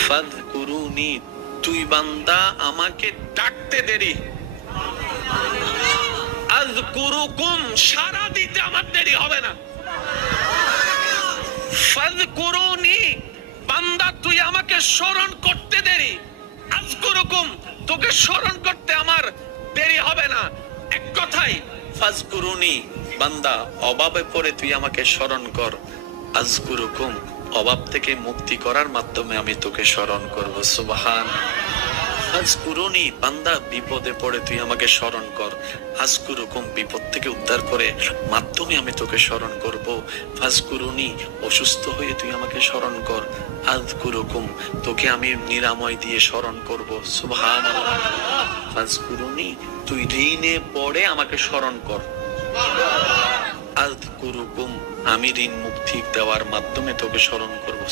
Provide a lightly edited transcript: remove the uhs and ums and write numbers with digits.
ফাযকুরুনি, তুই বান্দা আমাকে ডাকতে দেরি, আযকুরুকুম, সারা দিতে আমার দেরি হবে না। ফাযকুরুনি, বান্দা তুই আমাকে স্মরণ করতে দেরি, আযকুরুকুম, তোকে স্মরণ করতে আমার দেরি হবে না। এক কথাই ফাযকুরুনি, বান্দা অভাবে পড়ে তুই আমাকে স্মরণ কর, আযকুরুকুম, অভাব থেকে মুক্তি করার মাধ্যমে আমি তোকে স্মরণ করব। সুবহান। ফাযকুরুনি, বান্দা বিপদে পড়ে তুই আমাকে স্মরণ কর, আযকুরুকুম, বিপদ থেকে উদ্ধার করে মাধ্যমে আমি তোকে স্মরণ করব। ফাযকুরুনি, অসুস্থ হয়ে তুই আমাকে স্মরণ কর, আযকুরুকুম, তোকে আমি নিরাময় দিয়ে স্মরণ করব। সুবহানাল্লাহ। ফাযকুরুনি, তুই ঋণে পড়ে আমাকে স্মরণ কর, আযকুরুকুম, আমি ঋণ মুক্তি দেওয়ার মাধ্যমে তোকে স্মরণ করব।